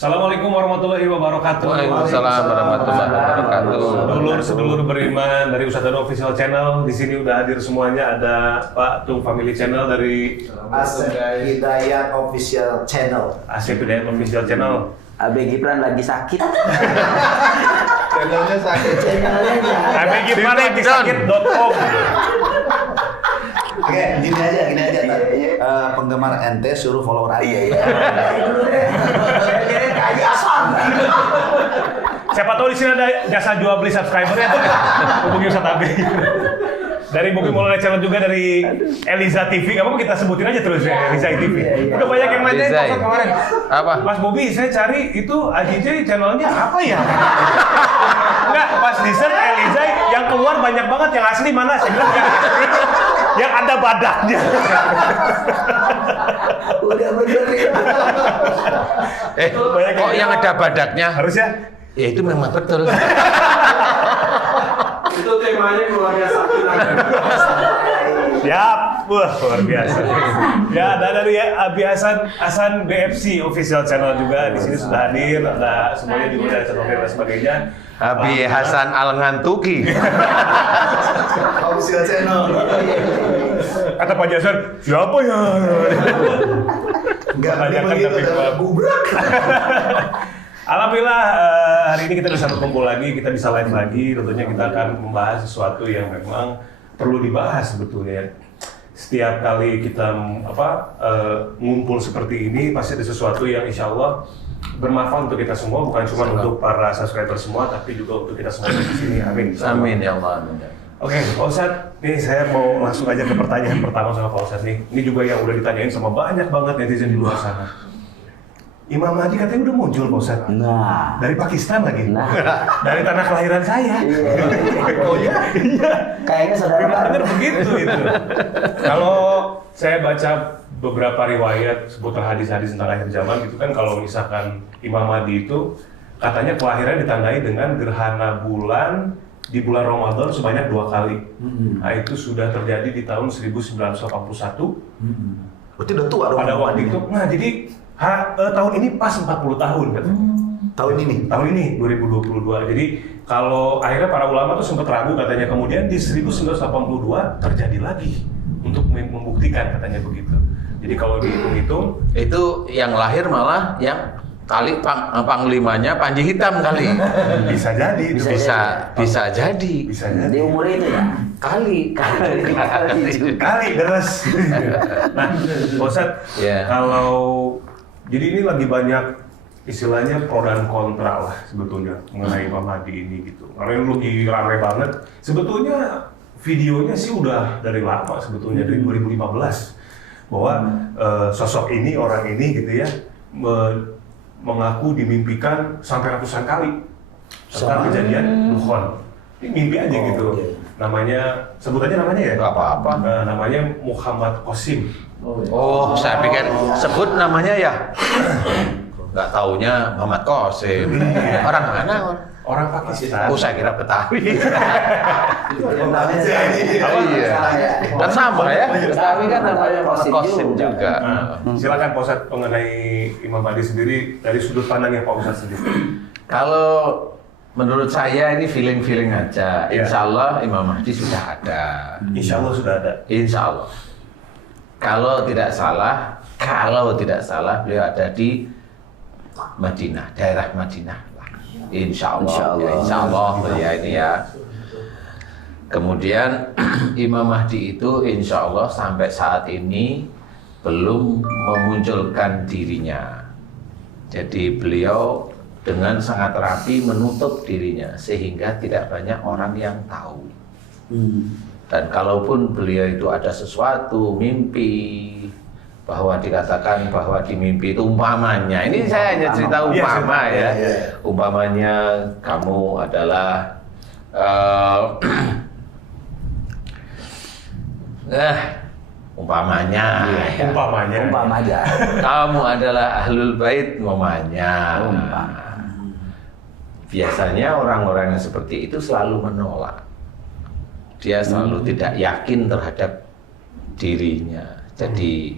Assalamualaikum warahmatullahi wabarakatuh. Waalaikumsalam warahmatullahi wabarakatuh. Sedulur beriman dari Ustadz Danu Official Channel. Di sini udah hadir semuanya, ada Pak Tung Family Channel dari Asep Hidayat Official Channel. Asep Hidayat Official Channel. Abe Gibran lagi sakit. Channelnya sakit. Abang Gibran lagi sakit.com. Oke, gini aja penggemar ente suruh follow aja. Siapa tahu di sini ada jasa jual beli subscriber ya, hubungi Ustadz Abe. Dari Bukit Maulana Channel juga, dari Eliza TV. Gak apa-apa kita sebutin aja terus ya, Eliza TV. Udah banyak yang nanyain Pak kemarin. Apa? Mas Bobi, saya cari itu AJJ channelnya apa ya? Enggak, pas di search Eliza yang keluar banyak banget, yang asli mana? Saya bilang yang asli, yang ada badaknya. Udah bener itu. Kok yang ada badaknya? Harusnya? Ya itu memang betul. Itu temanya keluarga Sakina. Siap, wah luar biasa. Ya, ada dari Abi Hasan BFC Official Channel juga di sini sudah hadir, ada semuanya juga dari channel dan sebagainya. Abi Hasan Al-Ngantuki. Official Channel. Kata Pak Jason, siapa ya? Enggak Banyak kan, begitu, tapi gubrak. Alhamdulillah hari ini kita bisa berkumpul lagi, kita bisa live lagi. Tentunya kita akan membahas sesuatu yang memang perlu dibahas sebetulnya. Setiap kali kita ngumpul seperti ini, pasti ada sesuatu yang insya Allah bermanfaat untuk kita semua, bukan cuma untuk para subscriber semua, tapi juga untuk kita semua di sini. Amin. Amin ya Allah. Oke, Pak Ustadz, nih saya mau langsung aja ke pertanyaan pertama sama Pak Ustadz nih. Ini juga yang udah ditanyain sama banyak banget netizen di luar sana. Imam Mahdi katanya udah muncul, Pak Ustadz. Nah, Dari Pakistan lagi. Nah. Dari tanah kelahiran saya. Oh ya? Iya. kayaknya saudara Bener begitu itu. Kalau saya baca beberapa riwayat seputar hadis-hadis tentang akhir zaman gitu kan, kalau misalkan Imam Mahdi itu katanya kelahirannya ditandai dengan gerhana bulan di bulan Ramadan sebanyak 2 kali. Nah, itu sudah terjadi di tahun 1981. Berarti udah tua dong. Pada waktu itu. Nah, jadi tahun ini pas 40 tahun katanya. Tahun ini. Tahun ini 2022. Jadi kalau akhirnya para ulama tuh sempat ragu katanya, kemudian di 1982 terjadi lagi untuk membuktikan katanya begitu. Jadi kalau dihitung-hitung Itu yang lahir malah yang kali panglimanya Panji Hitam kali. bisa jadi itu. Bisa jadi. Bisa jadi. di umur itu ya. Kali. Kali deres. Nah, Pak Ustadz, Ya. kalau jadi ini lagi banyak istilahnya pro dan kontra lah sebetulnya mengenai Imam Mahdi ini gitu. Karena ini lagi rame banget. Sebetulnya videonya sih udah dari lama sebetulnya, dari 2015 bahwa sosok ini, orang ini gitu ya, mengaku dimimpikan sampai ratusan kali tentang kejadian Dukhon. Ini mimpi aja gitu. Iya. Namanya, sebutannya namanya ya? Nggak apa-apa. Namanya Muhammad Qasim. Oh, saya pikir sebut namanya ya. Nggak taunya Muhammad Qasim. Orang mana? Orang Pakistan. Oh, saya kira Betawi. Oh Iya. Kan sama ya. Betawi kan namanya Muhammad Qasim juga. Nah, silakan Pak Ustadz mengenai Imam Mahdi sendiri dari sudut pandangnya Pak Ustadz sendiri. Kalau menurut saya ini feeling-feeling aja. Iya. Insya Allah Imam Mahdi sudah ada. Insya Allah sudah ada. Insya Allah. Kalau tidak salah beliau ada di Madinah, daerah Madinah. Insya Allah. Insya Allah ya ini ya. Kemudian Imam Mahdi itu insya Allah sampai saat ini belum memunculkan dirinya. Jadi beliau dengan sangat rapi menutup dirinya sehingga tidak banyak orang yang tahu. Dan kalaupun beliau itu ada sesuatu mimpi bahwa dikatakan bahwa di mimpi itu umpamanya, ini saya hanya cerita umpama ya. Umpamanya kamu adalah umpamanya kamu adalah ahlul bait umpamanya. Biasanya orang-orang yang seperti itu selalu menolak. Dia selalu tidak yakin terhadap dirinya. Jadi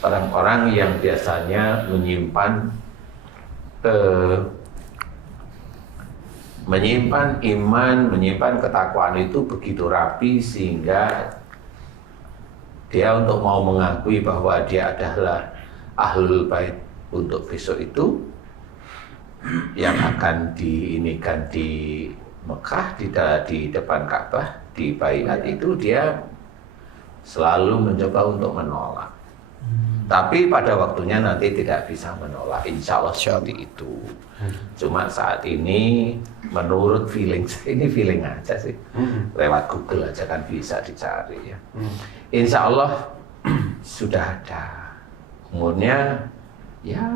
orang-orang yang biasanya menyimpan menyimpan iman, menyimpan ketakwaan itu begitu rapi sehingga dia untuk mau mengakui bahwa dia adalah ahlul bait untuk besok itu yang akan diinikan di Mekah di depan Ka'bah di baiat itu, dia selalu mencoba untuk menolak. Tapi pada waktunya nanti tidak bisa menolak, insya Allah seperti itu. Cuma saat ini menurut feeling saya, ini feeling aja sih, lewat Google aja kan bisa dicari ya. Insya Allah sudah ada umurnya ya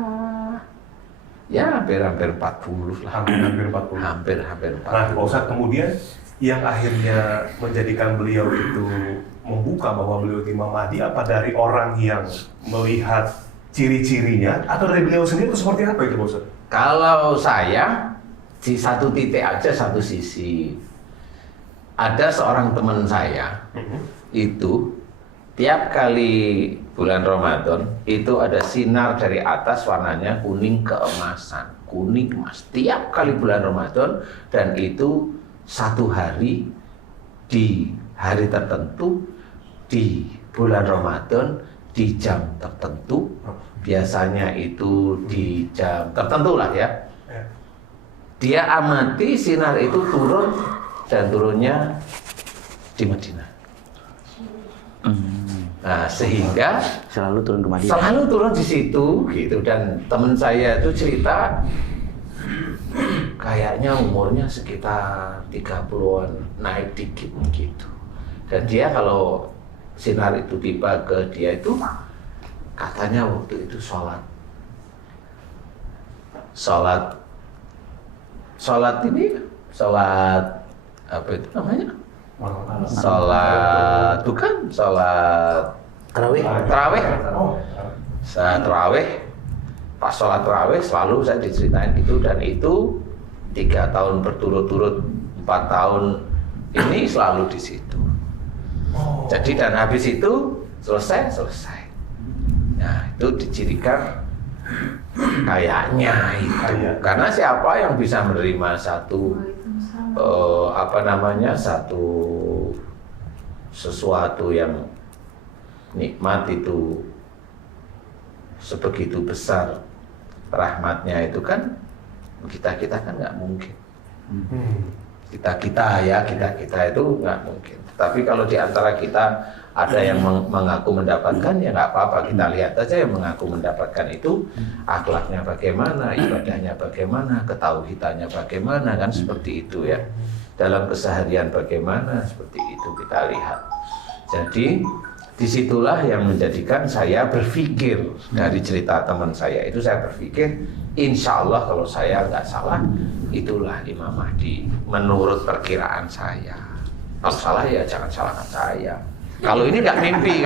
hampir 40 lah. Hampir 40. Hampir 40. Nah, Pak Ustadz, kemudian yang akhirnya menjadikan beliau itu membuka bahwa beliau itu Imam Mahdi, apa dari orang yang melihat ciri-cirinya atau dari beliau sendiri itu seperti apa itu Pak Ustadz? Kalau saya di satu titik aja, satu sisi, ada seorang teman saya itu tiap kali bulan Ramadan itu ada sinar dari atas warnanya kuning keemasan, kuning emas tiap kali bulan Ramadan, dan itu satu hari di hari tertentu di bulan Ramadan di jam tertentu, biasanya itu di jam tertentu lah ya. Dia amati sinar itu turun dan turunnya di Madinah. Nah, sehingga Selalu turun ke Madinah. selalu turun di situ gitu. Dan teman saya itu cerita kayaknya umurnya sekitar 30-an, naik dikit gitu. Dan dia kalau sinar itu tiba ke dia itu katanya waktu itu sholat apa itu namanya? Sholat bukan sholat Tarawih. terawih. Saat terawih, pas sholat terawih selalu saya diceritain gitu, dan itu 3 tahun berturut-turut, 4 tahun ini selalu di situ. Jadi dan habis itu selesai. Nah, itu dicirikan kayaknya itu. Karena siapa yang bisa menerima satu satu sesuatu yang nikmat itu sebegitu besar rahmatnya itu kan kita kan nggak mungkin. Kita itu nggak mungkin. Tapi kalau di antara kita ada yang mengaku mendapatkan, ya nggak apa-apa, kita lihat aja yang mengaku mendapatkan itu akhlaknya bagaimana, ibadahnya bagaimana, ketauhidannya bagaimana, kan seperti itu ya. Dalam keseharian bagaimana, seperti itu kita lihat. Jadi disitulah yang menjadikan saya berpikir, dari cerita teman saya itu saya berpikir, insya Allah kalau saya nggak salah, itulah Imam Mahdi menurut perkiraan saya. Kalau salah ya jangan salahkan saya. Kalau ini nggak mimpi,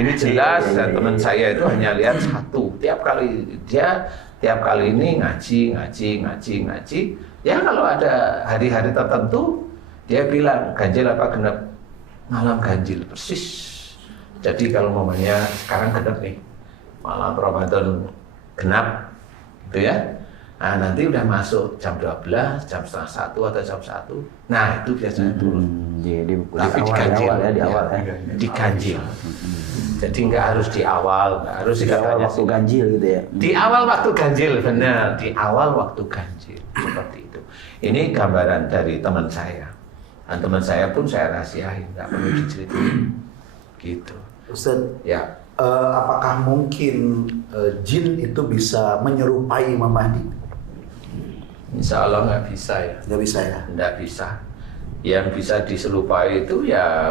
Ini jelas, dan teman saya itu hanya lihat satu. Tiap kali ini ngaji. Ya kalau ada hari-hari tertentu, dia bilang ganjil apa genep, malam ganjil persis. Jadi kalau momennya sekarang genep nih, malam Ramadan genap, gitu ya. Nah, nanti udah masuk jam 12, jam setengah 1 atau jam 1. Nah, itu biasanya turun. Tapi diganjil ya. Diganjil. Jadi nggak harus di awal, nggak harus Di awal waktu ganjil gitu ya. Di awal waktu ganjil, benar. Di awal waktu ganjil, seperti itu. Ini gambaran dari teman saya. Dan teman saya pun saya rahasiain, nggak perlu diceritain. Gitu. Ustaz, Ya. apakah mungkin jin itu bisa menyerupai Imam Mahdi? Insya Allah nggak bisa ya. Nggak bisa ya? Nggak bisa. Yang bisa diserupai itu ya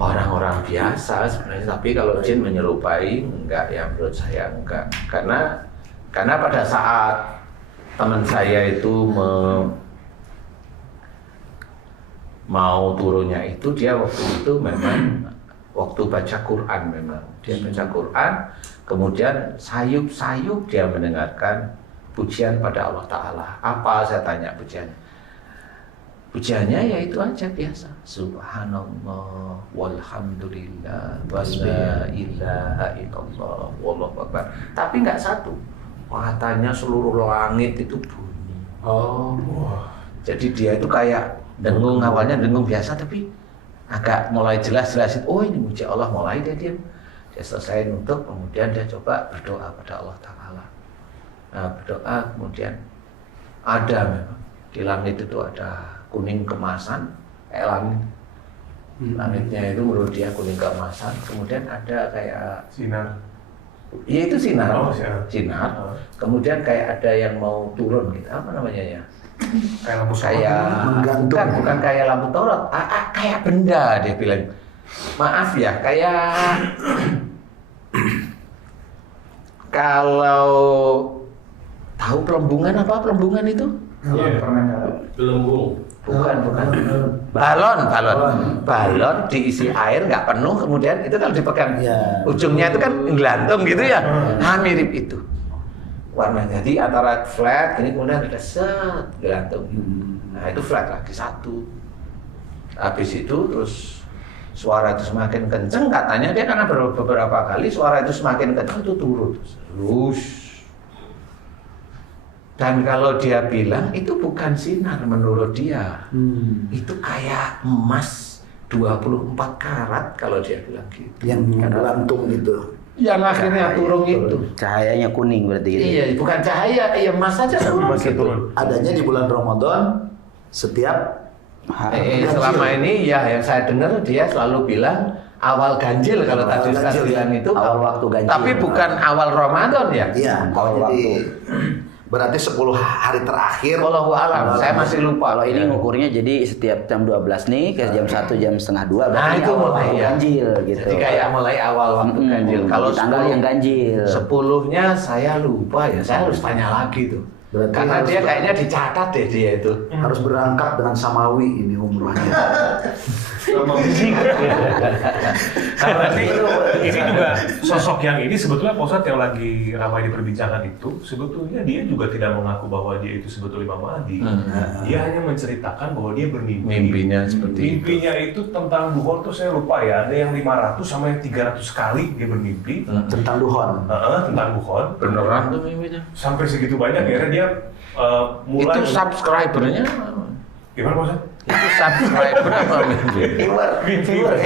orang-orang biasa sebenarnya. Tapi kalau jin menyerupai, enggak ya, menurut saya enggak. Karena pada saat teman saya itu mau turunnya itu, dia waktu itu memang waktu baca Quran, memang dia baca Quran, kemudian sayup-sayup dia mendengarkan pujian pada Allah Ta'ala. Apa, saya tanya pujian? pujiannya ya itu aja biasa. Subhanallah, walhamdulillah, wala ilaha illallah, wallahu akbar. Tapi nggak satu. Katanya seluruh langit itu bunyi. Oh. Jadi dia itu kayak dengung, awalnya dengung biasa tapi agak mulai jelas-jelasin, oh ini muji Allah, mulai dia diam. Dia selesai nutup, kemudian dia coba berdoa pada Allah Ta'ala. Nah, berdoa kemudian ada memang di langit itu ada kuning kemasan, kayak langit. Langitnya itu menurut dia kuning kemasan, kemudian ada kayak Sinar. ya itu sinar, Oh, sinar. sinar. Kemudian kayak ada yang mau turun gitu, apa namanya ya? Kayak lampu Kayak menggantung. bukan kayak lampu sorot, kayak benda dia bilang. Maaf ya, kayak kalau tahu pelembungan apa pelembungan itu? Iya. Gelembung. Bukan. Balon diisi air nggak penuh, kemudian itu kalau dipegang Iya. ujungnya itu kan nggelantung gitu ya. Nah, mirip itu. Warnanya jadi antara flat, ini kemudian ada set gelantung. Nah, itu flat lagi satu. Habis itu terus suara itu semakin kenceng, katanya dia karena beberapa kali suara itu semakin kenceng itu turun terus. Dan kalau dia bilang itu bukan sinar menurut dia, itu kayak emas 24 karat kalau dia bilang gitu. Yang menggelantung gitu. Yang akhirnya turun itu. Cahayanya kuning berarti gitu. Iya, bukan cahaya, ya emas saja turun. Masih turun. Adanya di bulan Ramadan setiap Selama ini ya yang saya dengar dia selalu bilang awal ganjil kalau Awal tadi Ustaz ganjil, bilang ya. itu Awal waktu ganjil. Tapi bukan awal Ramadan ya. Iya, Awal jadi berarti 10 hari terakhir. Wallahu alam, saya masih lupa. Kalau ini ngukurnya jadi setiap jam 12 nih ke jam 1 jam setengah 2 Nah, berarti itu awal mulai ya. ganjil gitu. Jadi kayak mulai awal waktu ganjil. Kalau di tanggal yang ganjil. 10-nya saya lupa ya, saya harus tanya lagi tuh. Berarti Karena harus dia kayaknya dicatat deh dia itu. Harus berangkat dengan samawi ini umrohnya. Nah, berarti ini juga sosok yang ini sebetulnya Pak Ustadz yang lagi ramai diperbincangkan itu sebetulnya dia juga tidak mengaku bahwa dia itu sebetulnya Imam Mahdi. Dia hanya menceritakan bahwa dia bermimpi. Mimpinya seperti itu. Mimpinya itu tentang duhon tuh saya lupa ya, ada yang 500 sama yang 300 kali dia bermimpi. Tentang duhon. Tentang duhon. Beneran tuh mimpinya. Sampai segitu banyak akhirnya dia mulai. Itu subscribernya Gimana Pak Ustadz? itu subscriber apa mimpi?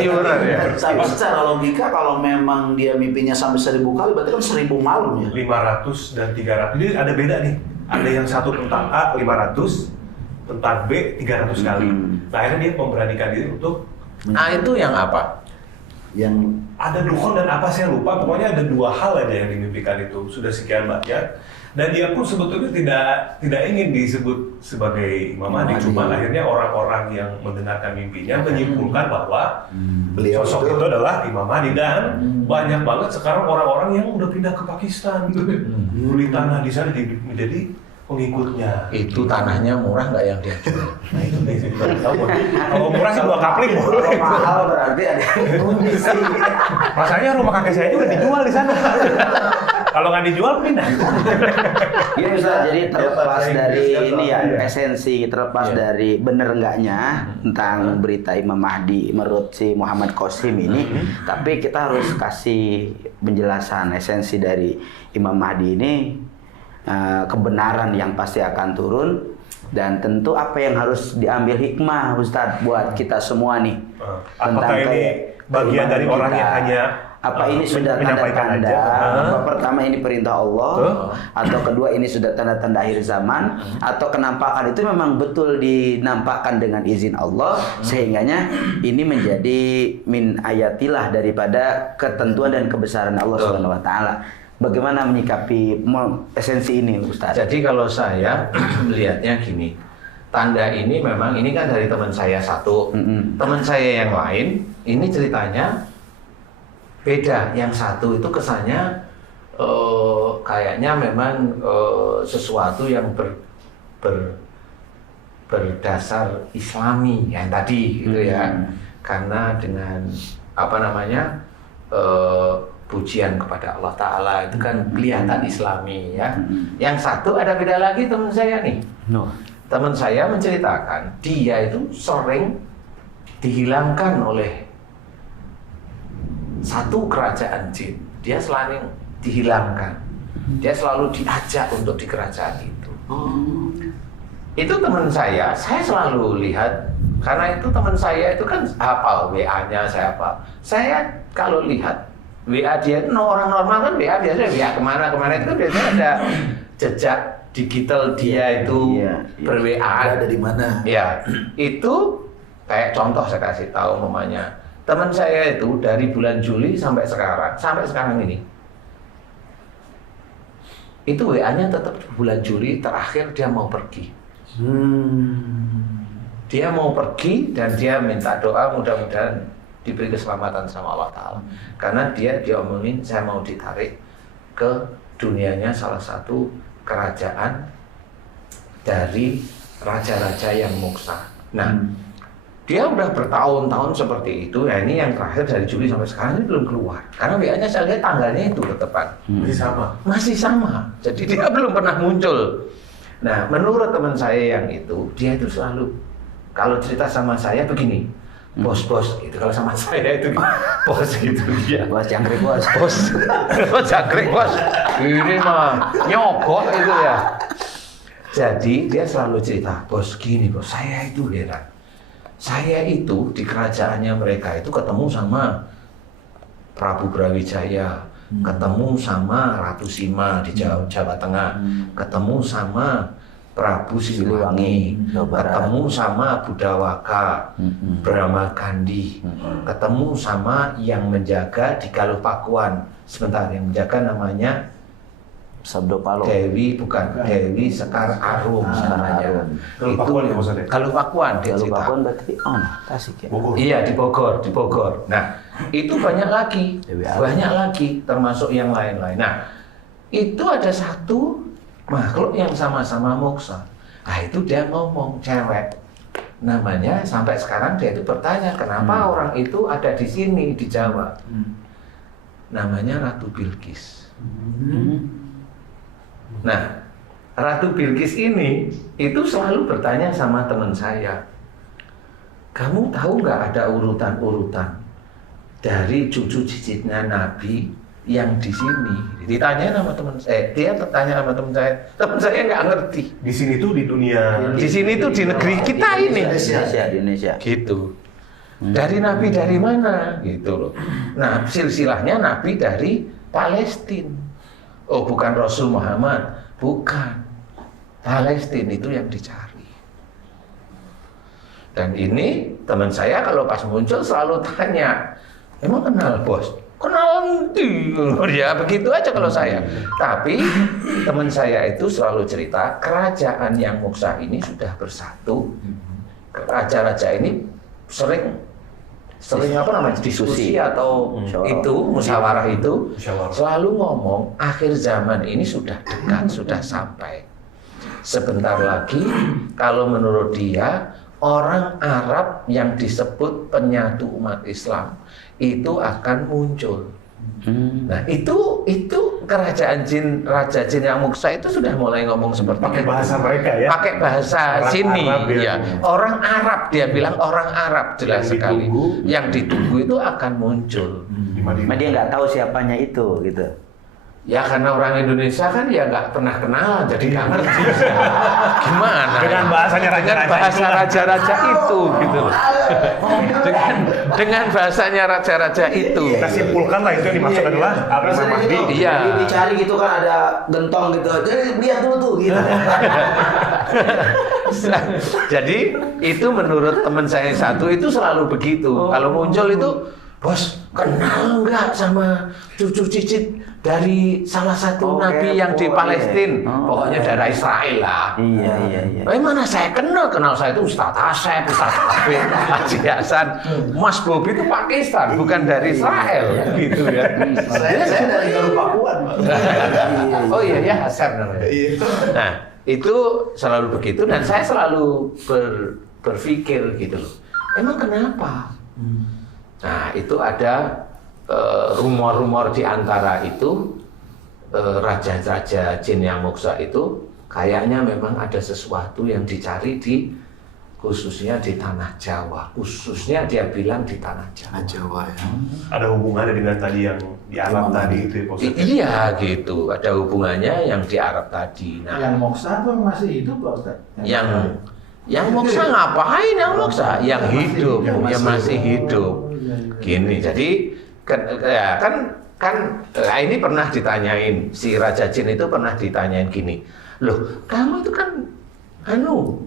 Viewer ya. Tapi secara logika kalau memang dia mimpinya sampai 1000 kali berarti kan 1000 malam ya. 500 dan 300. Jadi ada beda nih. Ada yang satu tentang A 500, tentang B 300 kali. Nah, akhirnya dia memberanikan diri untuk Itu yang apa? Yang ada dukhon dan apa saya lupa. Pokoknya ada dua hal aja yang dimimpikan itu. Sudah sekian banyak. Dan dia pun sebetulnya tidak ingin disebut sebagai Imam Mahdi. Cuma akhirnya orang-orang yang mendengarkan mimpinya menyimpulkan bahwa beliau sosok itu adalah Imam Mahdi. Dan banyak banget sekarang orang-orang yang udah pindah ke Pakistan, beli tanah di sana menjadi pengikutnya. Itu tanahnya murah nggak yang dia jual? Nah itu basic. Kalau murah sih 2 kapling. kalau mahal berarti ada yang bunyi sih. Rasanya rumah kakek saya juga dijual di sana. Kalau nggak dijual pindah. Iya bisa jadi terlepas Ya, dari Pak, ini ya ya. esensi, terlepas dari bener enggaknya tentang berita Imam Mahdi menurut si Muhammad Qasim ini, tapi kita harus kasih penjelasan esensi dari Imam Mahdi ini, kebenaran yang pasti akan turun dan tentu apa yang harus diambil hikmah Ustadz buat kita semua nih. Apakah ini bagian dari orang yang hanya apa ini sudah menyampaikan tanda-tanda aja? apa pertama ini perintah Allah atau kedua ini sudah tanda-tanda akhir zaman atau kenampakan itu memang betul dinampakkan dengan izin Allah sehingganya ini menjadi min ayatilah daripada ketentuan dan kebesaran Allah Subhanahu wa taala. Bagaimana menyikapi esensi ini Ustaz? Jadi kalau saya melihatnya gini, tanda ini memang ini kan dari teman saya satu, teman saya yang lain ini ceritanya beda. Yang satu itu kesannya kayaknya memang sesuatu yang berdasar Islami yang tadi gitu ya, karena dengan apa namanya pujian kepada Allah Ta'ala itu kan kelihatan Islami ya. Yang satu ada beda lagi teman saya nih. teman saya menceritakan dia itu sering dihilangkan oleh satu kerajaan jin. Dia selalu dihilangkan. Dia selalu diajak untuk di kerajaan itu. Itu teman saya selalu lihat, karena itu teman saya itu kan hafal WA-nya, saya hafal. Saya kalau lihat WA dia, orang normal kan WA biasanya WA kemana itu kan biasanya ada jejak digital dia itu ber-WA ada di mana. Ya, itu kayak contoh saya kasih tahu mamanya. Teman saya itu dari bulan Juli sampai sekarang ini, itu WA-nya tetap bulan Juli terakhir dia mau pergi. Dia mau pergi dan dia minta doa mudah-mudahan diberi keselamatan sama Allah Ta'ala. Karena dia diomongin saya mau ditarik ke dunianya salah satu kerajaan dari raja-raja yang moksa. Nah, dia udah bertahun-tahun seperti itu. Ya ini yang terakhir dari Juli sampai sekarang ini belum keluar. Karena WA-nya saya lihat tanggalnya itu tetepan. Masih sama. Jadi dia belum pernah muncul. Nah, menurut teman saya yang itu, dia itu selalu kalau cerita sama saya begini, bos gitu. Kalau sama saya itu bos gitu dia. Bos jangkrik bos. Bos jangkrik bos. Ini mah nyogok itu ya. Jadi dia selalu cerita, bos gini bos, saya itu heran. Saya itu di kerajaannya mereka itu ketemu sama Prabu Brawijaya, ketemu sama Ratu Sima di Jawa Tengah, ketemu sama Prabu Siliwangi, ketemu sama Budawaka, Brahma Gandhi, ketemu sama yang menjaga di Galuh Pakuan. Sebentar, yang menjaga namanya Sabdo Palo. Dewi Sekar Arum namanya. Galuh Pakuan ya maksudnya? Galuh Pakuan dia Galuh cerita. Pakuan berarti Tasik ya. Bogor. Iya di Bogor. Nah itu banyak lagi, termasuk yang lain-lain. Nah itu ada satu makhluk yang sama-sama moksa. Nah itu dia ngomong cewek, namanya sampai sekarang dia itu bertanya kenapa orang itu ada di sini di Jawa. Namanya Ratu Bilqis. Nah, Ratu Bilqis ini itu selalu bertanya sama teman saya, kamu tahu nggak ada urutan-urutan dari cucu cicitnya Nabi yang di sini? Ditanya sama teman saya, dia bertanya sama teman saya nggak ngerti. Di sini tuh di dunia. Di sini tuh di negeri kita ini. Di Indonesia. Gitu. Dari Nabi dari mana? Gitu loh. Nah, silsilahnya Nabi dari Palestina. Oh, bukan Rasul Muhammad, bukan. Palestina itu yang dicari. Dan ini teman saya kalau pas muncul selalu tanya, emang kenal bos? Kenal nanti. Ya begitu aja kalau saya. Tapi teman saya itu selalu cerita, kerajaan yang moksa ini sudah bersatu. Raja-raja ini sering apa namanya diskusi atau itu musyawarah itu selalu ngomong akhir zaman ini sudah dekat, sudah sampai. Sebentar lagi kalau menurut dia orang Arab yang disebut penyatu umat Islam itu akan muncul. Nah itu kerajaan jin, raja jin yang moksa itu sudah mulai ngomong seperti pakai itu. bahasa mereka ya. Pakai bahasa Orang sini, Arab ya. Orang Arab dia bilang orang Arab jelas sekali. Ditunggu. Yang ditunggu itu akan muncul. Cuma dia nggak tahu siapanya itu gitu. Ya karena orang Indonesia kan ya nggak pernah kenalan, jadi nggak ngerti. Gimana? Dengan bahasanya dengan bahasa raja-raja itu, gitu. dengan bahasanya raja-raja itu. Kita simpulkan lah itu yang dimaksud adalah Imam Mahdi. Iya. Jadi dicari gitu kan ada gentong gitu. Jadi lihat dulu tuh gitu. Jadi itu menurut teman saya satu itu selalu begitu. Kalau muncul itu, bos kenal nggak sama cucu cicit dari salah satu nabi yang di Palestina? Pokoknya daerah Israel lah. Iya. Mana saya kenal saya itu Ustaz Asep, Ustaz Hafid, Haji Hasan, Mas Bobi itu Pakistan, bukan dari Israel, gitu ya. Saya dari Galuh Pakuan. Oh iya Asep namanya. Nah itu selalu begitu dan saya selalu berpikir gitu loh. Emang kenapa? Nah itu ada rumor-rumor di antara itu raja-raja jin yang moksa itu kayaknya memang ada sesuatu yang dicari khususnya di tanah Jawa. Khususnya dia bilang di tanah Jawa. Jawa ya. Ada hubungannya dengan tadi yang di Arab tadi itu ya, Pak Ustadz? Iya gitu, ada hubungannya yang di Arab tadi. Nah, Yang moksa tuh masih hidup Pak Ustaz? yang moksa ngapain yang moksa? Yang hidup, yang masih hidup. Gini, jadi kan ini pernah ditanyain, si Raja Jin itu pernah ditanyain gini, loh kamu itu kan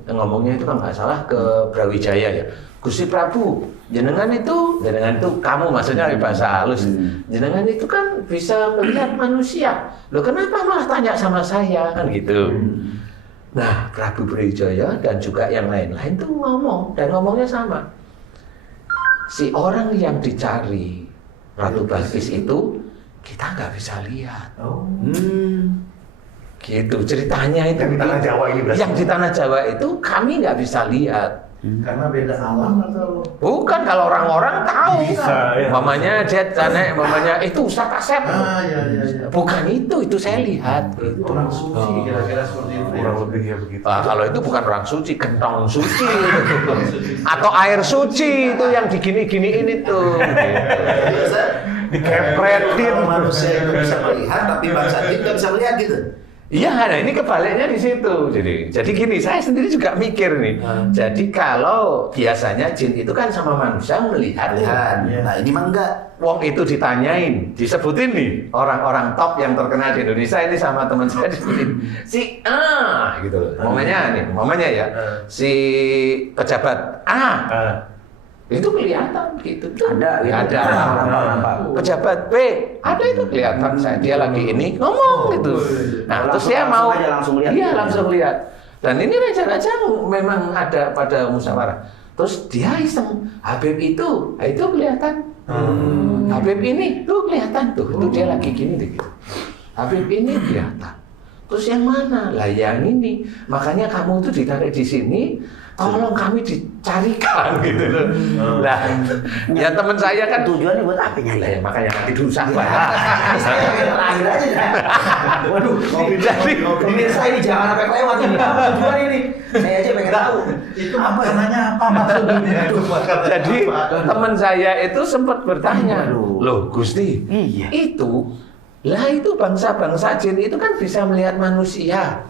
ngomongnya itu kan nggak salah ke Brawijaya ya, Gusti Prabu, jenengan itu kamu maksudnya di bahasa halus, jenengan itu kan bisa melihat manusia, loh kenapa malah tanya sama saya kan gitu. Nah Prabu Brawijaya dan juga yang lain-lain tuh ngomong, dan ngomongnya sama, si orang yang dicari Ratu Balkis itu kita nggak bisa lihat. Gitu ceritanya itu. Yang di tanah Jawa ini berarti? Yang di tanah Jawa itu kami nggak bisa lihat. Karena beda alam atau? Bukan, kalau orang-orang tahu. Bisa, ya. Mamanya mamanya itu Ustaz Asep. Iya. Bukan itu saya lihat. Itu orang suci kira-kira seperti itu. Kurang lebih ya begitu. Kalau itu bukan orang suci, gentong suci. Atau air suci itu yang digini-giniin itu. Gitu. Dikepretin. Kalau manusia itu bisa melihat, tapi bangsa jin nggak bisa melihat gitu. Iya, nah ini kebaliknya di situ. Jadi gini, saya sendiri juga mikir nih. Jadi kalau biasanya jin itu kan sama manusia melihat. Nah ini mah enggak. Wong itu ditanyain, disebutin nih orang-orang top yang terkenal di Indonesia ini sama teman saya disebutin si A gitu loh. Momennya ya, si pejabat A. Itu kelihatan gitu. Ada Ada. Pejabat B, ada itu kelihatan dia lagi ini ngomong gitu. Nah, terus dia mau langsung lihat. Iya, langsung lihat. Dan ini raja-raja memang ada pada musyawarah. Terus dia iseng, Habib itu kelihatan. Habib ini tuh kelihatan tuh, itu dia lagi gini deh gitu. Habib ini kelihatan. Terus yang mana? Lah yang ini. Makanya kamu tuh ditarik di sini. Tolong kami dicarikan gitu loh. Lah, ya teman saya kan Tujuannya buat apa lah ya? ya makanya nanti dulu sabar. Terakhir aja ya. Waduh, pemirsa ini jangan sampai kelewat ini. Tujuan ini. Saya aja pengen tahu. Itu makanannya apa maksudnya? Jadi teman saya itu sempat bertanya, loh Gusti, Iya. itu bangsa-bangsa jin itu kan bisa melihat manusia.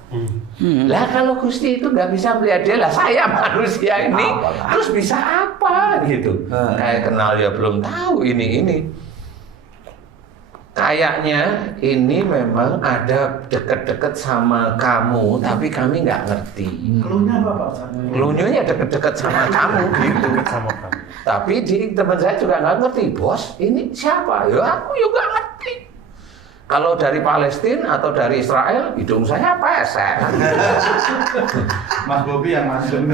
Lah kalau Gusti itu nggak bisa melihat dia, lah saya manusia ini terus bisa apa gitu? Kayak kenal ya belum tahu ini. Kayaknya ini memang ada deket-deket sama kamu, tapi kami nggak ngerti. Keluhnya apa Pak? Keluhnya deket-deket sama kamu gitu. Sama kamu. Tapi teman saya juga nggak ngerti, bos ini siapa? Ya aku juga nggak ngerti. Kalau dari Palestina atau dari Israel, hidung saya pesek. Mas Bobi yang masuk.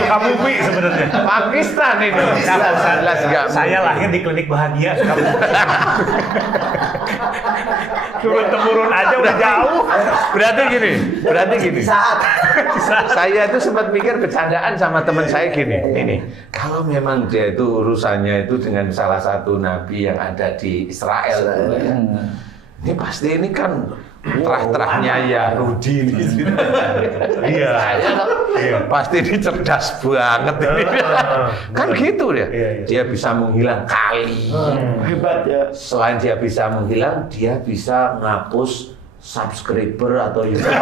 Suka movie sebenarnya. Pakistan itu. Jelas nggak. Saya lahir di klinik bahagia. Turun temurun aja udah jauh. Berarti gini. Saya itu sempat mikir bercandaan sama teman saya gini. Ini kalau memang dia itu urusannya itu dengan salah satu nabi yang ada di Israel. Ini pasti ini kan terah-terahnya ya Rudi ini. Iya. Pasti ini cerdas banget ini. Kan gitu dia. Dia bisa menghilang kali. Hebat ya. Selain dia bisa menghilang, dia bisa ngapus subscriber atau YouTube.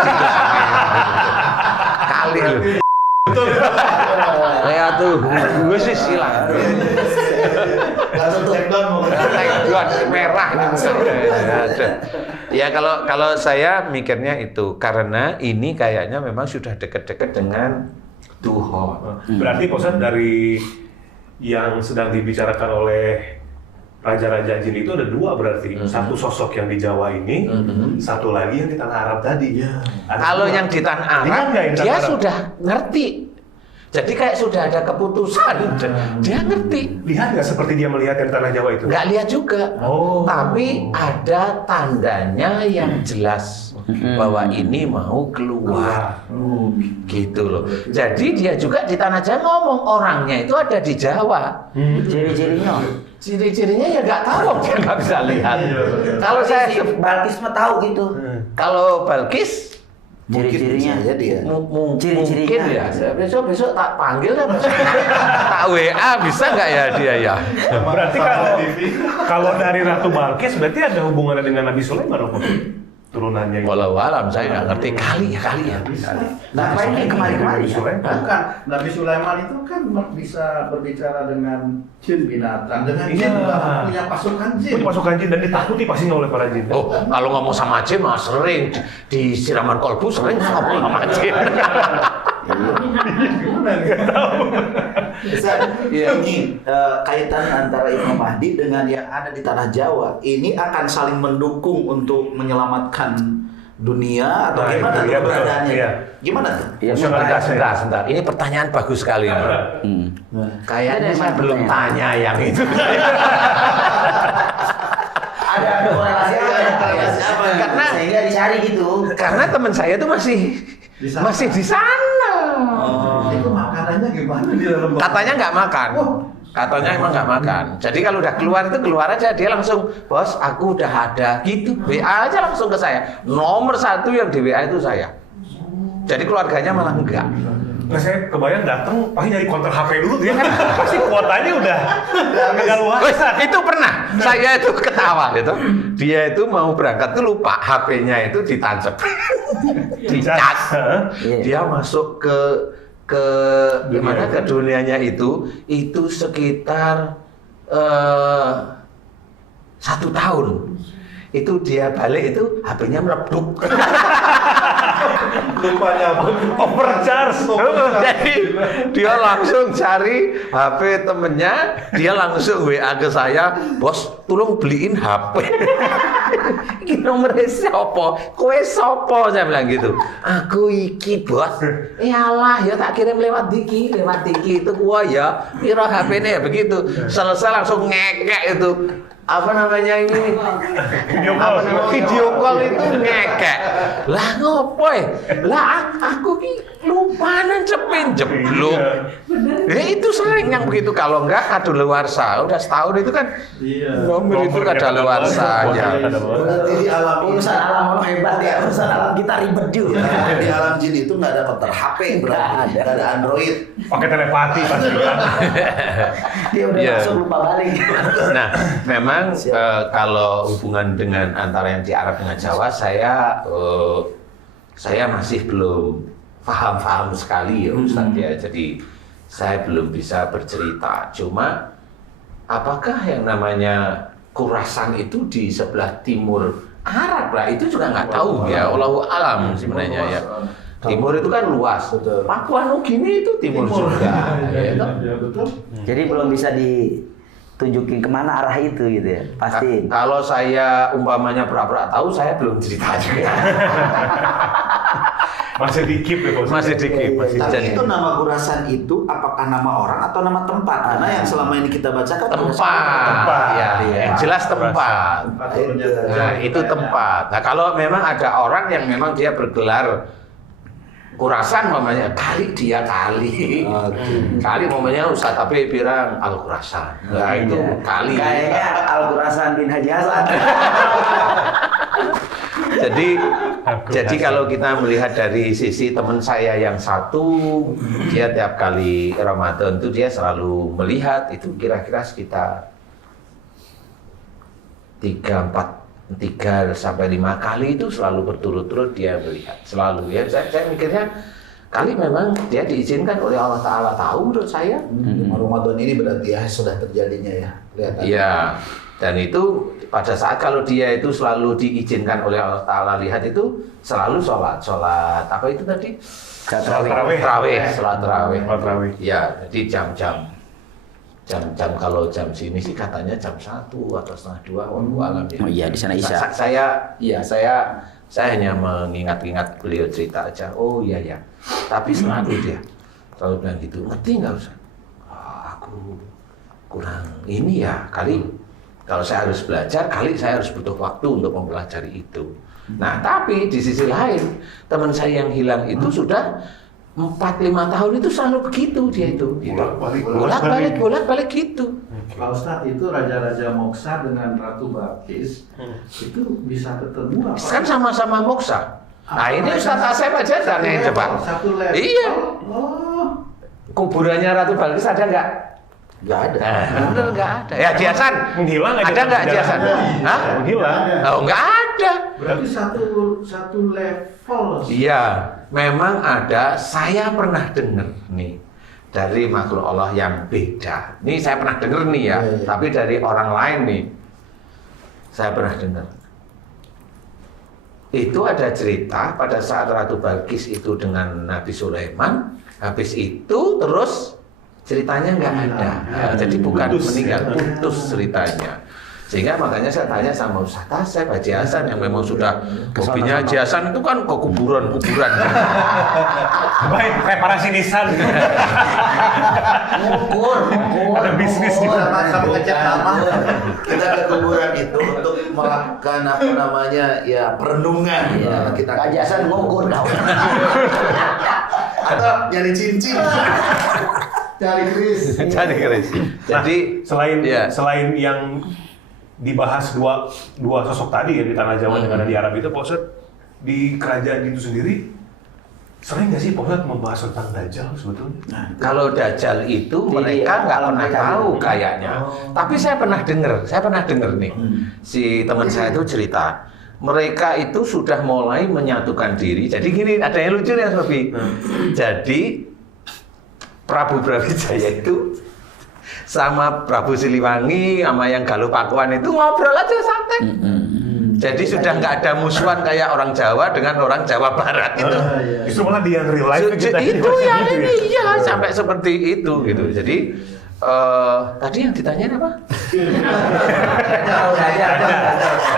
Kali loh. Kayak tuh, gue sih silang. Langsung take down mau Merah ini muka. Ya kalau saya mikirnya itu karena ini kayaknya memang sudah dekat-dekat dengan Tuhan. Berarti Pak Ustadz dari yang sedang dibicarakan oleh raja-raja jin itu ada dua berarti. Satu sosok yang di Jawa ini, satu lagi yang di tanah Arab tadi. Kalau yang di tanah Arab, dia sudah ngerti. Jadi kayak sudah ada keputusan, dia ngerti. Lihat nggak seperti dia melihat yang tanah Jawa itu? Nggak lihat juga, Oh. tapi ada tandanya yang jelas bahwa ini mau keluar, gitu loh. Jadi dia juga di tanah Jawa ngomong orangnya itu ada di Jawa. Ciri-cirinya. Ciri-cirinya ya nggak tahu, dia nggak bisa lihat. Kalau saya Balkis mah tahu gitu. kalau Balkis Ciri-cirinya ya dia. mungkin ya. Besok tak panggil dan tak WA bisa nggak ya dia ya? Berarti kalau dari Ratu Balkis berarti ada hubungannya dengan Nabi Sulaiman apa? Turunannya. Walau alam saya nggak ngerti kali ya. Nah, apa ini kemarin-kemarin ya? Bukan, Nabi Sulaiman itu kan bisa berbicara dengan jin binatang, dengan Iya. jin bahkan punya pasukan jin. Punya pasukan jin dan ditakuti pastinya oleh para jin. Oh, kalau ngomong sama jin mah sering di siraman kolbu sering ngomong sama jin. Gimana nih? Ini kaitan antara Imam Mahdi dengan yang ada di tanah Jawa ini akan saling mendukung untuk menyelamatkan dunia atau Nah, gimana itu tuh dia, betul. keberadaannya? Iya. Gimana tuh? Iya, Sebentar. Ini pertanyaan bagus sekali. Kayaknya saya belum tanya yang itu. Ada korelasi apa? Karena sehingga dicari gitu. karena teman saya tuh masih di sana. Itu makanannya gimana di dalam Katanya nggak makan. Katanya emang nggak makan. Jadi kalau udah keluar itu keluar aja dia langsung, bos aku udah ada gitu. WA aja langsung ke saya. Nomor 1 yang di WA itu saya. Jadi keluarganya malah enggak. Nah, saya kebayang datang pasti nyari konter HP dulu dia kan pasti kuotanya udah kegaluan. Wes, itu pernah. Saya itu ketawa gitu. Dia itu mau berangkat tuh lupa HP-nya itu ditancap. Dicas. Dia masuk ke gimana ke dunianya itu sekitar 1 tahun. Itu dia balik itu HP-nya meleduk. lupanya Overcharge. Jadi dia langsung cari HP temennya, dia langsung WA ke saya, bos tolong beliin HP. Ini nomornya siapa? Kowe sopo? Saya bilang gitu. Aku iki bos. Iyalah ya tak kirim lewat diki itu gua ya. Piro HP-nya ya begitu. Selesai langsung ngekek itu. Apa namanya ini? Video call itu ngekek. Lah ngopo ya? Lah aku ki lupa nancepin jeblok. Ya itu sering yang begitu, kalau enggak kadaluarsa. Udah setahun itu kan nomor itu kadaluarsanya. Di alam Urusan alam hebat ya, urusan alam kita ribet juga. di alam jin itu nggak ada konter HP berarti, nggak ada Android. Pakai telepati pasti kan. Dia udah Iya. masuk lupa balik. Nah, memang kalau hubungan dengan antara yang di Arab dengan Jawa, saya masih belum paham sekali ya Ustaz ya. Jadi saya belum bisa bercerita. Cuma apakah yang namanya Khurasan itu di sebelah timur Arab lah, itu juga nggak tahu ya. Allahu alam sebenarnya ya. Timur itu kan luas. Papua Nugini itu timur juga. Ya, betul. Jadi belum bisa ditunjukin kemana arah itu gitu ya. Pasti. Kalau saya umpamanya pura-pura tahu, saya belum cerita juga. Masih dikip ya, Bos. Masih dikip, masih Tapi jadi. itu nama Khurasan itu apakah nama orang atau nama tempat? Karena yang selama ini kita bacakan Tempat, ya, yang jelas tempat. Nah, itu tempat. Nah, kalau memang ada orang yang memang dia bergelar Khurasan, mamanya kali dia kali, kali mamanya Ustaz tapi bilang Al Khurasan. Nah, itu kali. Kayaknya Al Khurasan bin Haji Hasan. Jadi kalau kita melihat dari sisi teman saya yang satu, dia tiap kali Ramadan itu dia selalu melihat itu kira-kira sekitar 3 sampai 5 kali itu selalu berturut-turut dia melihat, selalu ya. Saya mikirnya kali memang dia diizinkan oleh Allah Ta'ala, tahu menurut saya. Ramadan ini berarti ya sudah terjadinya ya. Kelihatan. Iya. Dan itu pada saat kalau dia itu selalu diizinkan oleh Allah Ta'ala lihat itu selalu sholat apa itu tadi? Sholat tarawih. Ya, jadi jam-jam kalau jam sini sih katanya jam 1 atau setengah 2 waktu alam ya. Oh iya, di sana Isya. Saya hanya mengingat-ingat beliau cerita aja. Oh iya ya. Tapi selalu dia selalu bilang gitu. Ngerti nggak Ustaz? Aku kurang ini ya, kali kalau saya harus belajar, kali saya harus butuh waktu untuk mempelajari itu. Nah, tapi di sisi lain, teman saya yang hilang itu sudah 4-5 tahun itu selalu begitu dia itu. Gitu. Bolak-balik gitu. Pak Ustadz, itu Raja-Raja Moksa dengan Ratu Balkis itu bisa ketemu apa? Kan sama-sama moksa. Nah ini Ustadz Asep aja tanya coba. Satu level. Iya. Oh. Kuburannya Ratu Balkis ada nggak? Nggak ada. Bener nggak ada. Ya Jiasan. Menghilang aja. Ada nggak Jiasan? Hah? Menghilang. Oh nggak ada. Berarti satu level. Iya, memang ada. Saya pernah dengar nih dari makhluk Allah yang beda. Ini saya pernah dengar nih ya, tapi dari orang lain nih. Saya pernah dengar. Itu ada cerita pada saat Ratu Balkis itu dengan Nabi Sulaiman, habis itu terus ceritanya nggak ada. Nah, jadi bukan meninggal, putus ceritanya. Sehingga makanya saya tanya sama Ustaz Asep, Haji Hasan yang memang sudah hobinya Haji Hasan itu kan ke kuburan-kuburan. Baik, kayak para sinisan. Ngukur. Ada bisnis gitu. Sama ngecat nama. Kita ke kuburan itu untuk melakukan apa namanya ya perenungan. Ya, kita kajasan ngukur kau. Atau nyari cincin. Cari Kris. Jadi jadi selain yang dibahas dua sosok tadi ya di tanah Jawa dengan di Arab itu, Pak Ustadz, di kerajaan itu sendiri sering nggak sih Pak Ustadz membahas tentang Dajjal sebetulnya? kalau Dajjal itu mereka nggak pernah tahu kayaknya. Tapi saya pernah dengar nih. Si teman saya itu cerita, mereka itu sudah mulai menyatukan diri. Jadi gini, ada yang lucu ya Sofi. Jadi Prabu Brawijaya itu sama Prabu Siliwangi sama yang Galuh Pakuan itu ngobrol aja santai. Jadi sudah nggak ada musuhan kayak orang Jawa dengan orang Jawa Barat itu. Justru malah dia yang real life Itu yang ini ya sampai seperti itu gitu. Jadi tadi yang ditanyain apa?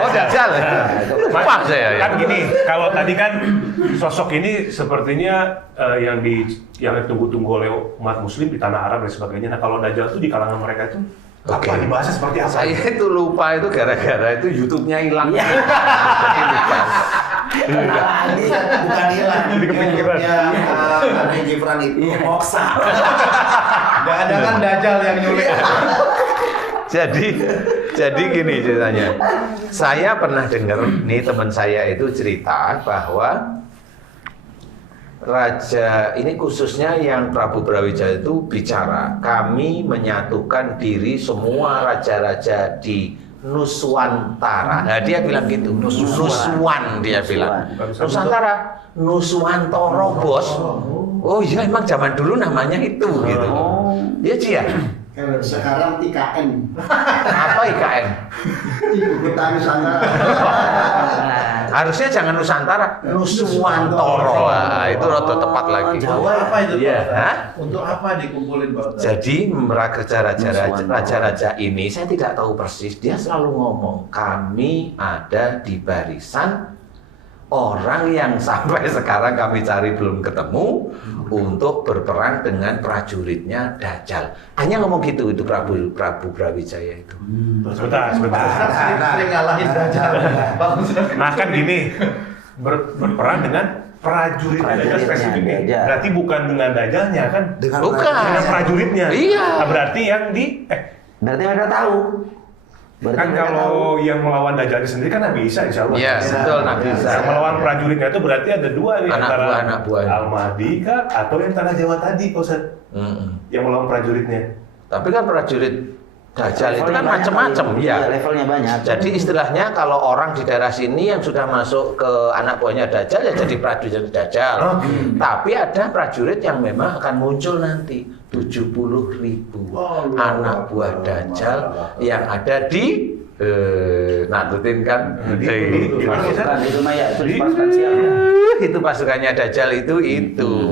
Oh Dajjal. Lupa saya ya. Kan gini, kalau tadi kan sosok ini sepertinya yang ditunggu-tunggu oleh umat Muslim di tanah Arab dan sebagainya. Nah kalau Dajjal itu di kalangan mereka itu apa dibahasnya seperti apa? Saya itu lupa itu gara-gara itu YouTube-nya hilang. Jadi lupa. Bukan hilang. Jadi kepikiran. Nabi Gibran itu moksa. Jangan-jangan Dajjal yang nyulik. Jadi gini ceritanya. Saya pernah dengar nih teman saya itu cerita bahwa Raja ini khususnya yang Prabu Brawijaya itu bicara, kami menyatukan diri semua raja-raja di Nuswantara. Nah dia bilang gitu, Nuswan dia bilang. Nusantara, Nuswantara bos. Oh iya emang zaman dulu namanya itu gitu. Iya Ci ya? Sekarang IKN. Apa IKN? Ibu kota Nusantara. Harusnya jangan Nusantara, Nuswantara. Nah, itu rada tepat lagi. Jawa apa itu? Iya. Hah? Untuk apa dikumpulin Pak Ustadz? Jadi raja-raja ini saya tidak tahu persis. Dia selalu ngomong kami ada di barisan orang yang sampai sekarang kami cari belum ketemu untuk berperang dengan prajuritnya Dajjal. Hanya ngomong gitu itu Prabu Brawijaya itu. Sebentar. Sering ngalahin Dajjal. Nah kan gini, berperang dengan prajuritnya Dajjal spesifiknya. Berarti bukan dengan Dajjalnya kan? Bukan. Dengan prajuritnya. Iya. Nah, berarti yang Berarti mereka tahu. kan kalau yang melawan Dajjal sendiri kan Nabi Isa insya Allah. Iya, betul Nabi Isa. Yang melawan prajuritnya itu berarti ada dua nih, Anak buah. Al-Mahdi kah atau yang tanah Jawa tadi, Pak Ustaz? Yang melawan prajuritnya. Tapi kan prajurit Dajjal itu kan macam-macam ya. Levelnya banyak. Jadi istilahnya kalau orang di daerah sini yang sudah masuk ke anak buahnya Dajjal ya jadi prajurit Dajjal. Tapi ada prajurit yang memang akan muncul nanti 70.000 anak buah Dajjal yang ada di Nahdlatul kan. Itu pasukannya Dajjal itu.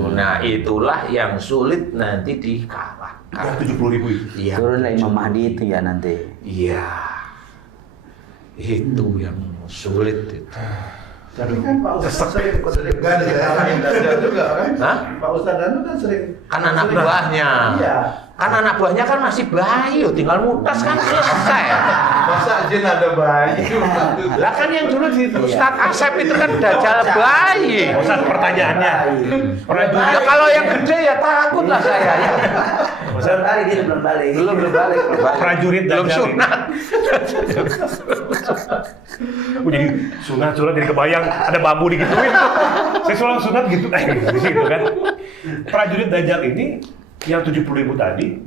Nah, itulah yang sulit nanti dikalahkan. 70.000 itu. Iya. Turunlah Imam Mahdi itu ya nanti. Iya. Itu yang sulit itu. Tapi kan Pak Ustadz sering ngalahin Dajjal juga kan? Hah? Pak Ustadz Danu kan sering. Kan anak buahnya. Iya. Kan anak buahnya kan masih bayi, tinggal mutas kan selesai. Masa jin ada bayi? Lah kan yang dulu di Ustadz Asep itu kan dajjal bayi. Ustaz, pertanyaannya. Ya kalau yang gede ya takut lah saya ya. Belum balik dia belum balik. Belum balik. Prajurit belum dajjal ini. sunat. Jadi sunat jadi kebayang ada bambu digituin. Saya sunat gitu, gitu kan. Prajurit dajjal ini yang 70.000 tadi,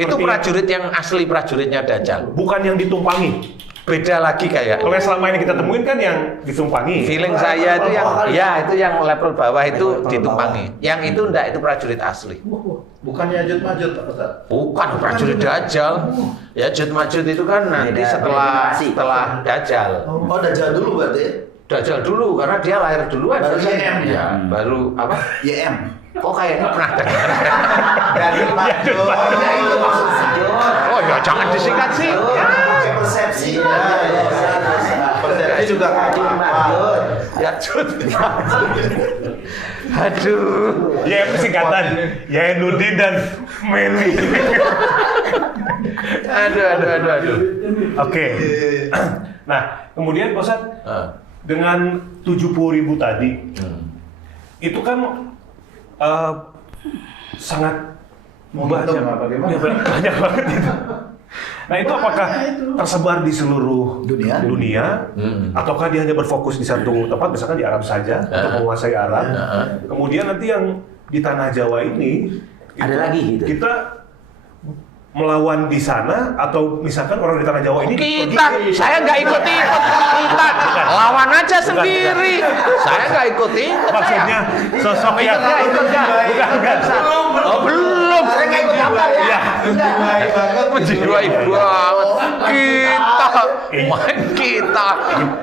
Itu prajurit yang asli prajuritnya dajjal. bukan yang ditumpangi. Beda lagi kayak. Kalau yang selama ini kita temuin kan yang ditumpangi. Feeling saya itu yang level bawah itu ditumpangi. Yang itu enggak, itu prajurit asli. Bukannya Yajud-Majud, Pak Ustaz? Bukan prajurit dajjal. Ya Yajud-Majud itu kan nanti setelah dajjal. Oh, Dajjal dulu berarti. Dajjal dulu karena dia lahir duluan. Baru YM ya? Ya, baru apa? YM. Oh kayaknya pernah dengar. Yajud-Majud. Itu maksudnya. Oh ya jangan disingkat sih. Ya. Persepsi. Persepsi juga Yajud. Aduh. Ya itu singkatan. Ya Nudin dan Meli. Aduh. Oke. Nah, kemudian Pak Ustadz, dengan 70.000 tadi, itu kan sangat Momentum banyak, apa gimana? ya, banyak banget itu. Nah itu apakah tersebar di seluruh dunia, ataukah dia hanya berfokus di satu tempat, misalkan di Arab saja, untuk menguasai Arab. Kemudian nanti yang di tanah Jawa ini, Ada lagi gitu? kita melawan di sana, atau misalkan orang di tanah Jawa ini Saya nggak ikut-ikut. Kita lawan aja sendiri. Saya nggak ikut-ikut. maksudnya sosok yang bukan. Oh belum. Saya nggak ikut apa ya? Iya. Menjiwai banget. Kita.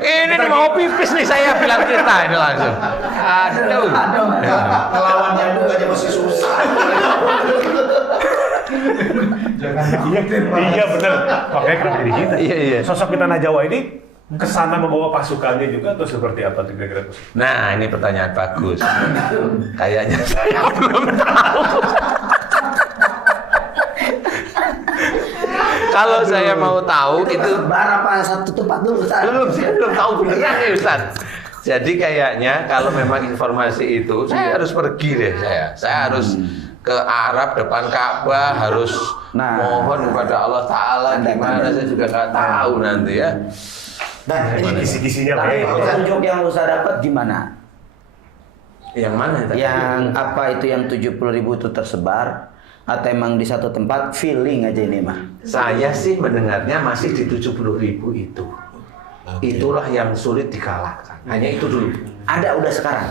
Ini nih mau pipis nih saya bilang kita ini langsung. Aduh. Melawan nyamuk aja masih susah. Iya benar. Makanya kenapa jadi kita? Iya. Sosok di tanah Jawa ini kesana membawa pasukannya juga atau seperti apa kira-kira? Nah, ini pertanyaan bagus. Kayaknya saya belum tahu. Kalau saya mau tahu itu Apa satu tempat dulu, Ustaz? saya belum tahu beneran ya Ustaz. Jadi kayaknya kalau memang informasi itu saya harus pergi deh saya harus ke Arab depan Ka'bah, harus mohon kepada Allah Ta'ala gimana saya juga nggak tahu nanti ya. Dan Ini kisi-kisinya lah Tapi ya. petunjuk yang Ustaz dapat gimana? Yang mana tadi? Yang apa itu yang 70.000 itu tersebar? Atau emang di satu tempat feeling aja ini mah? Saya sih mendengarnya masih di 70.000 itu. Itulah yang sulit dikalahkan. Hanya itu dulu. Ada udah sekarang?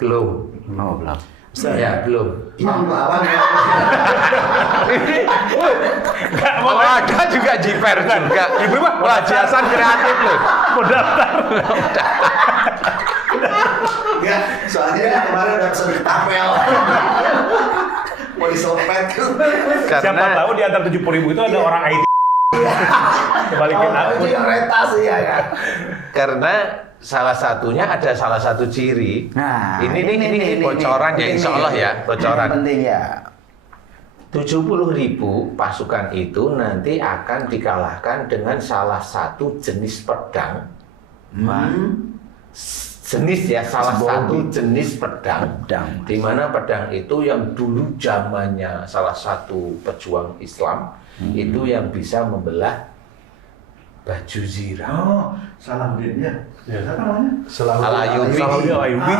Belum. Oh belum. Ya belum. Imam lawan ya. Oh, ada juga jiper juga. Ibu mah Wah, jasan kreatif loh. mau daftar. Ya, soalnya kemarin udah pesen tapel. Mau diselpet. Siapa Karena tahu di antara 70.000 itu ada orang IT. Kebalikin aku. Itu yang retasi ya kan. karena salah satunya ada salah satu ciri. Nah, ini bocoran ya, insya Allah ya, bocoran. Penting ya. 70.000 pasukan itu nanti akan dikalahkan dengan salah satu jenis pedang. Jenis ya, salah satu jenis pedang. Di mana pedang itu yang dulu zamannya salah satu pejuang Islam itu yang bisa membelah baju zirah. Oh, Salahuddin ya. Apa namanya? Al-Ayyubi.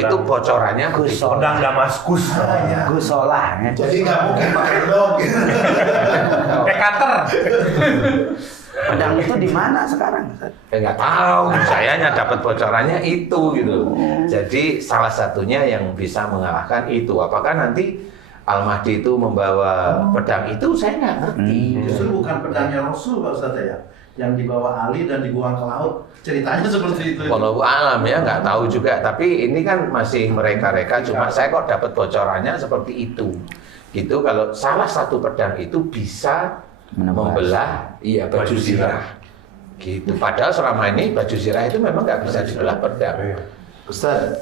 Itu bocorannya begitu. Pedang Damaskus. Gusolah. Ya. Jadi nggak mungkin pakai dog. Cutter. Pedang itu di mana sekarang? Nggak tahu, saya hanya dapat bocorannya itu gitu. Jadi salah satunya yang bisa mengalahkan itu. Apakah nanti Al-Mahdi itu membawa pedang itu, saya nggak ngerti. Justru bukan pedangnya Rasul Pak Ustaz ya, yang dibawa Ali dan dibuang ke laut. Ceritanya seperti itu. Wallahu alam ya, nggak tahu juga. Tapi ini kan masih mereka-reka. Cuma saya kok dapat bocorannya seperti itu. Gitu kalau salah satu pedang itu bisa membelah baju zirah. Gitu. Padahal selama ini baju zirah itu memang nggak bisa dibelah pedang. Ustaz,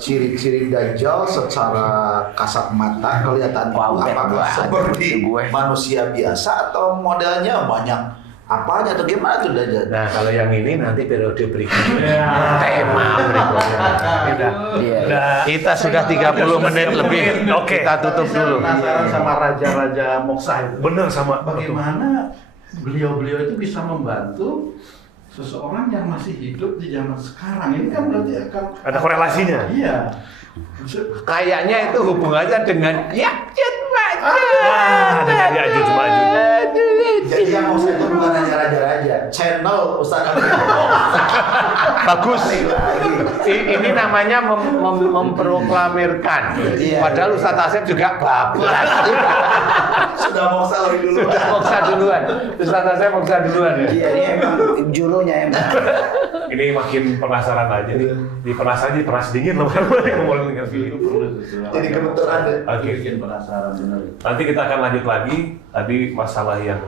ciri-ciri Dajjal secara kasat mata kelihatan Wow, apakah seperti gue. manusia biasa atau modelnya banyak apanya atau gimana tuh Dajjal? Nah, kalau yang ini nanti periode berikutnya. Tema berikutnya. Kita sudah 30 menit lebih. Oke. Kita tutup dulu. Penasaran sama raja-raja Moksa itu. Bener sama. Bagaimana beliau-beliau itu bisa membantu seseorang yang masih hidup di zaman sekarang? Ini kan berarti akan Ada korelasinya. Iya. Kayaknya itu hubungannya dengan Ya'juj Ma'juj. Dengan Ya'juj Ma'juj. Jadi yang Moksa itu bukan hanya raja-raja, channel Ustaz Anu. Bagus. Ini namanya memproklamirkan. Padahal Ustaz Asep juga bablas. Sudah Moksa lebih dulu. Sudah Moksa duluan. Ustaz Asep Moksa duluan ya. Iya, ini emang jurunya emang. Ini makin penasaran aja nih. Di penasaran jadi panas dingin loh ngomongin dengan video. Jadi kebetulan deh. Oke. Bikin penasaran benar. Nanti kita akan lanjut lagi. Tadi masalah yang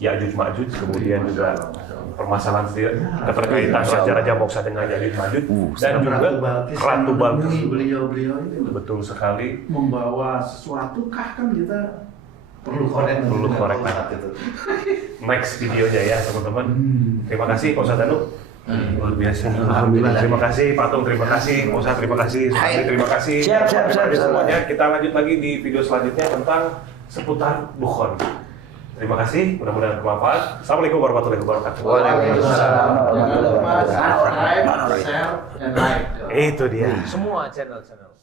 Ya'juj Ma'juj, kemudian juga permasalahan keterkaitan raja-raja Moksa dengan Ya'juj Ma'juj dan juga Ratu Balkis. Beliau-beliau ini Betul sekali. membawa sesuatu kah kan kita perlu korek. Perlu korek. Itu. Next videonya ya teman-teman. Terima kasih Pak Ustadz Anu. Luar biasa. Alhamdulillah. Terima kasih Pak Tung, terima kasih Pak Ustadz, terima kasih Sukadi, terima kasih. Siap. Terima kasih semuanya. Kita lanjut lagi di video selanjutnya tentang seputar dukhon. Terima kasih, mudah-mudahan bermanfaat. Assalamualaikum warahmatullahi wabarakatuh. Waalaikumsalam. Jangan lupa subscribe, share, and like. Itu dia. Semua channel-channel.